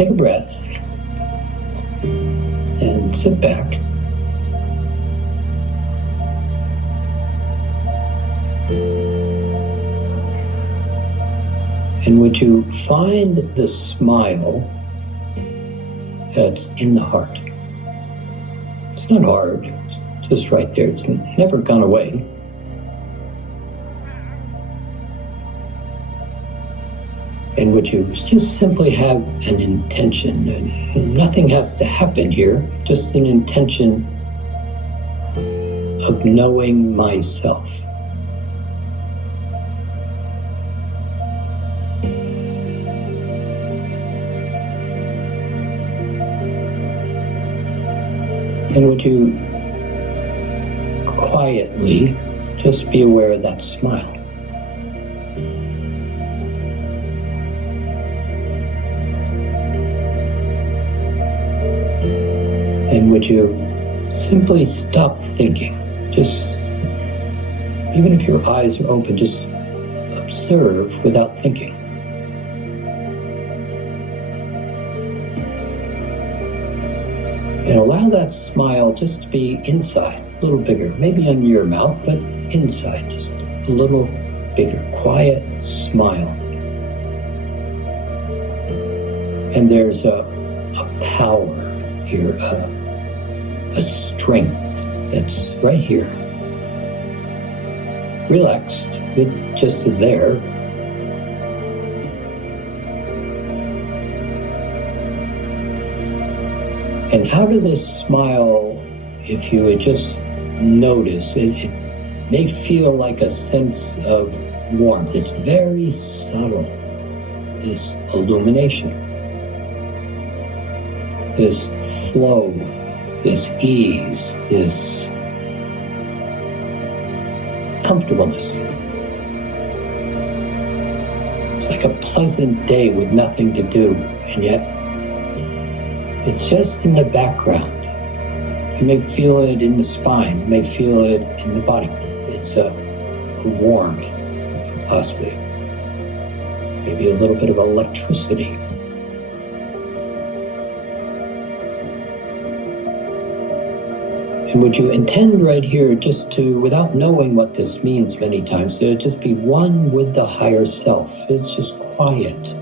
take a breath and sit back. And would you find the smile that's in the heart? It's not hard, it's just right there. It's never gone away. And would you just simply have an intention? And nothing has to happen here, just an intention of knowing myself. And would you quietly just be aware of that smile? And would you simply stop thinking? Just, even if your eyes are open, just observe without thinking. And allow that smile just to be inside, a little bigger, maybe on your mouth, but inside, just a little bigger, quiet smile. And there's a power here, a strength that's right here. Relaxed, it just is there. And out of this smile, if you would just notice, it may feel like a sense of warmth. It's very subtle, this illumination, this flow, this ease, this comfortableness. It's like a pleasant day with nothing to do, and yet it's just in the background. You may feel it in the spine, you may feel it in the body. It's a warmth, possibly. Maybe a little bit of electricity. And would you intend right here just to, without knowing what this means many times, to just be one with the higher self. It's just quiet.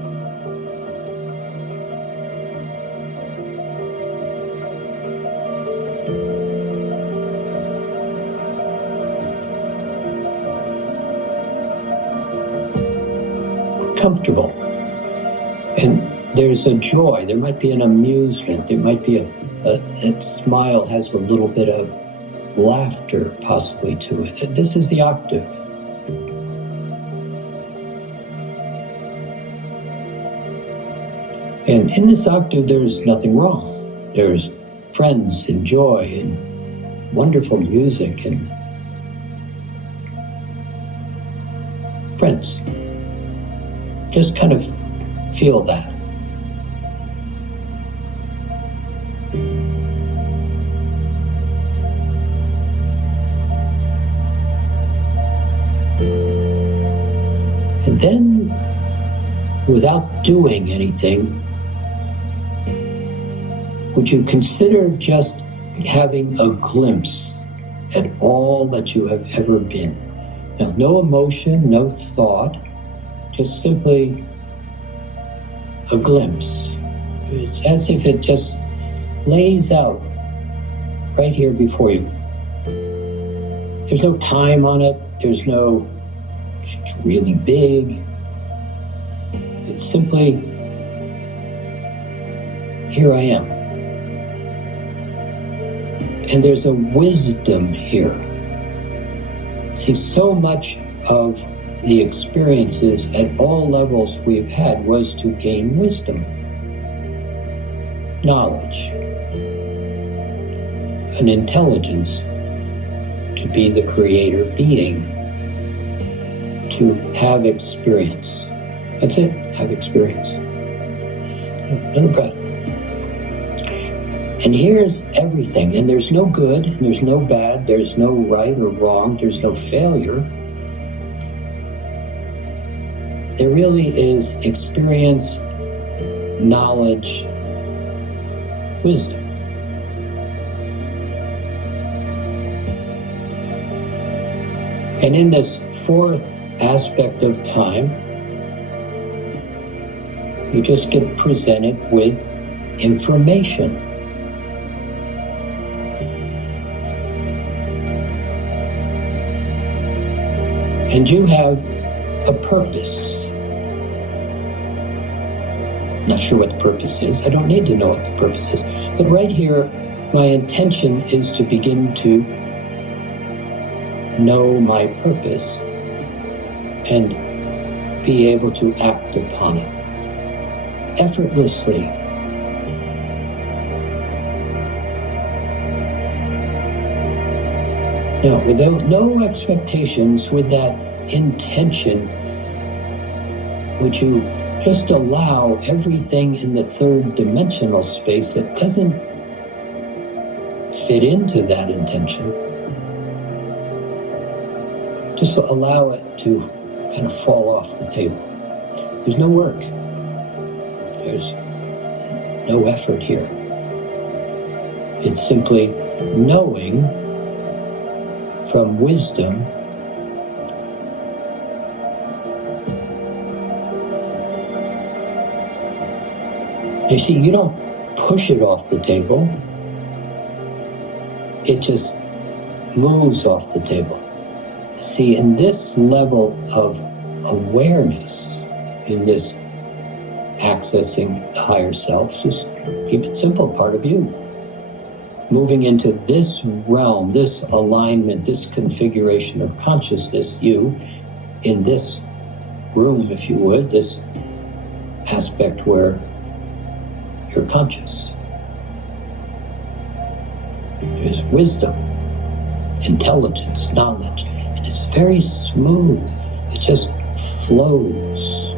Comfortable. And there's a joy, there might be an amusement, there might be that smile has a little bit of laughter possibly to it. This is the octave. And in this octave, there's nothing wrong. There's friends and joy and wonderful music and friends. Just kind of feel that. And then, without doing anything, would you consider just having a glimpse at all that you have ever been? Now, no emotion, no thought, just simply a glimpse. It's as if it just lays out right here before you. There's no time on it. There's no it's really big. It's simply, here I am. And there's a wisdom here. See, so much of the experiences at all levels we've had was to gain wisdom, knowledge, an intelligence to be the creator being, to have experience. That's it, have experience. Another breath. And here's everything, and there's no good, and there's no bad, there's no right or wrong, there's no failure. There really is experience knowledge, wisdom. And in this fourth aspect of time, you just get presented with information. And you have a purpose. Not sure what the purpose is. I don't need to know what the purpose is. But right here, my intention is to begin to know my purpose and be able to act upon it effortlessly. Now, without no expectations, with that intention, would you just allow everything in the third dimensional space that doesn't fit into that intention, just allow it to kind of fall off the table. There's no work. There's no effort here. It's simply knowing from wisdom You see, you don't push it off the table. It just moves off the table. See, in this level of awareness, in this accessing the higher self, just keep it simple, part of you. Moving into this realm, this alignment, this configuration of consciousness, you, in this room, if you would, this aspect where you're conscious. There's wisdom, intelligence, knowledge, and it's very smooth. It just flows.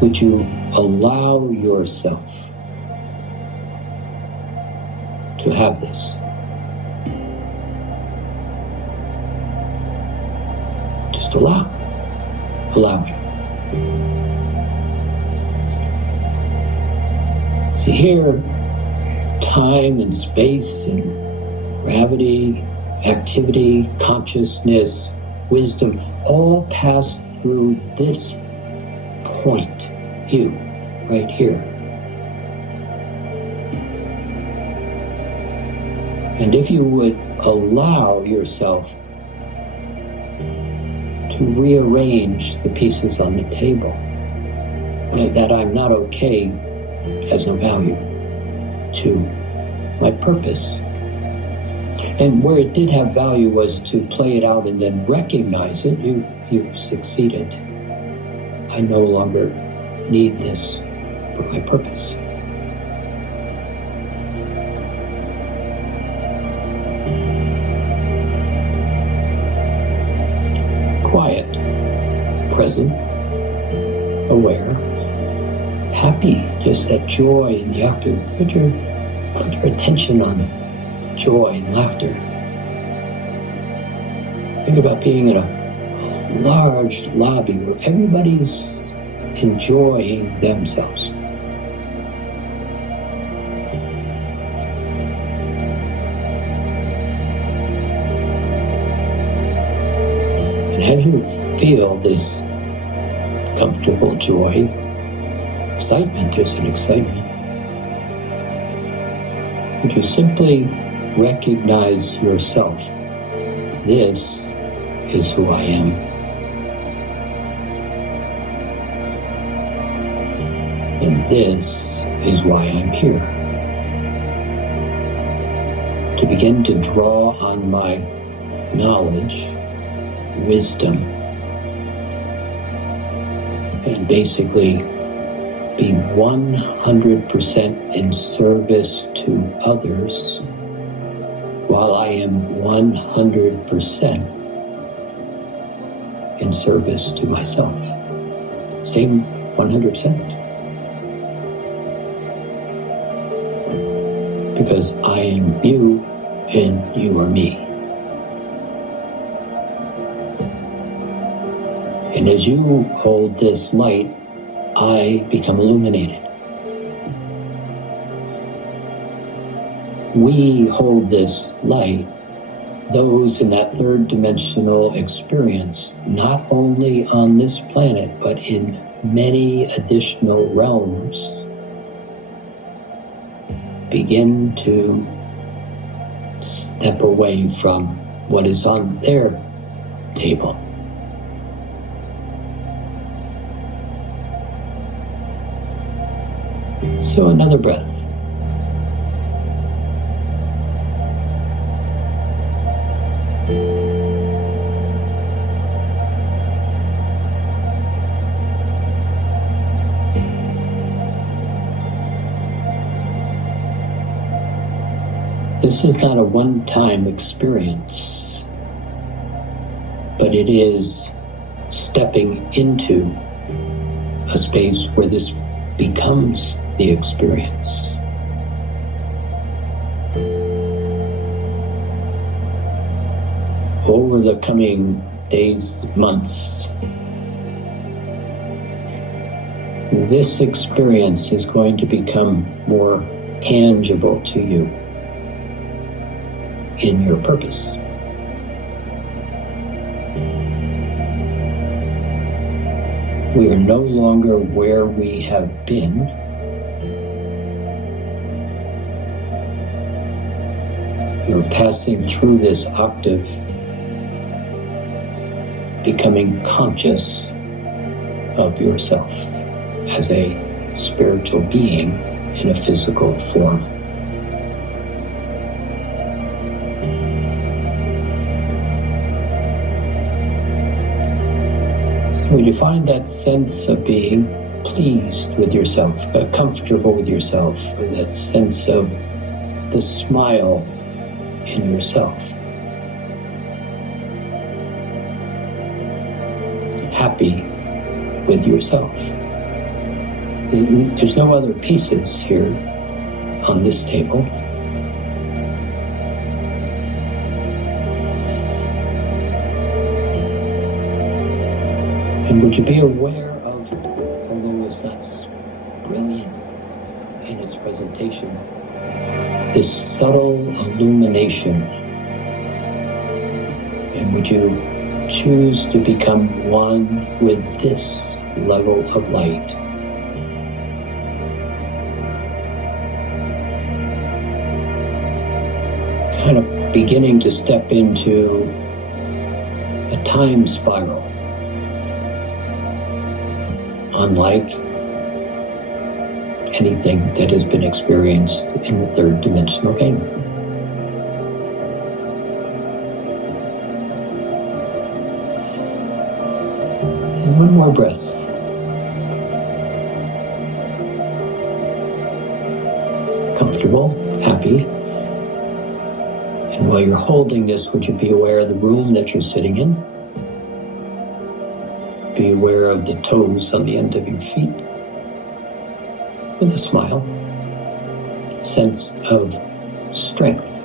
Would you allow yourself to have this? Just allowing. See, here, time and space and gravity, activity, consciousness, wisdom, all pass through this point, you, right here. And if you would allow yourself to rearrange the pieces on the table, that I'm not okay has no value to my purpose. And where it did have value was to play it out and then recognize it. You've succeeded. I no longer need this for my purpose. Quiet, present, aware, happy, just that joy in the octave. Put your attention on joy and laughter. Think about being in a large lobby where everybody's enjoying themselves. And as you feel this comfortable joy, excitement, there's an excitement. Would you simply recognize yourself? This is who I am. And this is why I'm here. To begin to draw on my knowledge, wisdom, and basically be 100% in service to others while I am 100% in service to myself. Same 100%. Because I am you and you are me. And as you hold this light, I become illuminated. We hold this light, those in that third dimensional experience, not only on this planet, but in many additional realms, begin to step away from what is on their table. So another breath. This is not a one-time experience, but it is stepping into a space where this becomes the experience. Over the coming days, months, this experience is going to become more tangible to you in your purpose. We are no longer where we have been. You're passing through this octave, becoming conscious of yourself as a spiritual being in a physical form. When you find that sense of being pleased with yourself, comfortable with yourself, that sense of the smile in yourself, happy with yourself. There's no other pieces here on this table. And would you be aware of, although it's not brilliant in its presentation, this subtle illumination? And would you choose to become one with this level of light? Kind of beginning to step into a time spiral, unlike anything that has been experienced in the third dimensional game. And one more breath. Comfortable, happy. And while you're holding this, would you be aware of the room that you're sitting in? Be aware of the toes on the end of your feet with a smile, sense of strength.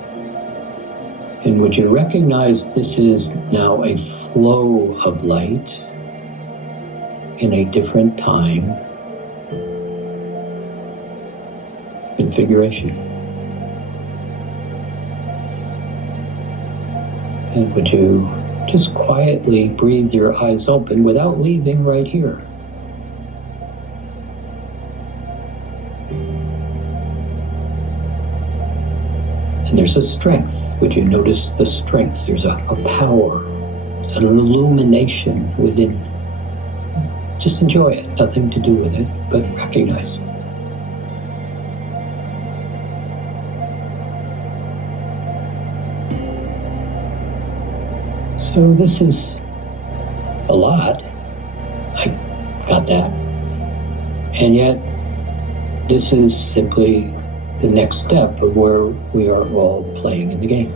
And would you recognize this is now a flow of light in a different time configuration? And would you just quietly breathe your eyes open without leaving right here? And there's a strength. Would you notice the strength? There's a power, an illumination within. Just enjoy it, nothing to do with it, but recognize. So this is a lot. I got that. And yet, this is simply the next step of where we are all playing in the game.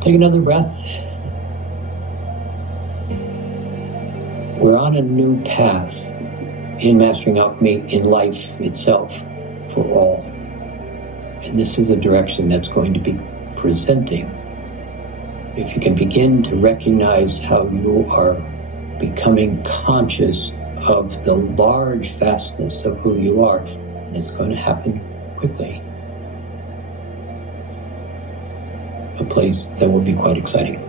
Take another breath. We're on a new path in Mastering Alchemy, in life itself, for all. And this is a direction that's going to be presenting if you can begin to recognize how you are becoming conscious of the large vastness of who you are, and it's going to happen quickly. A place that will be quite exciting.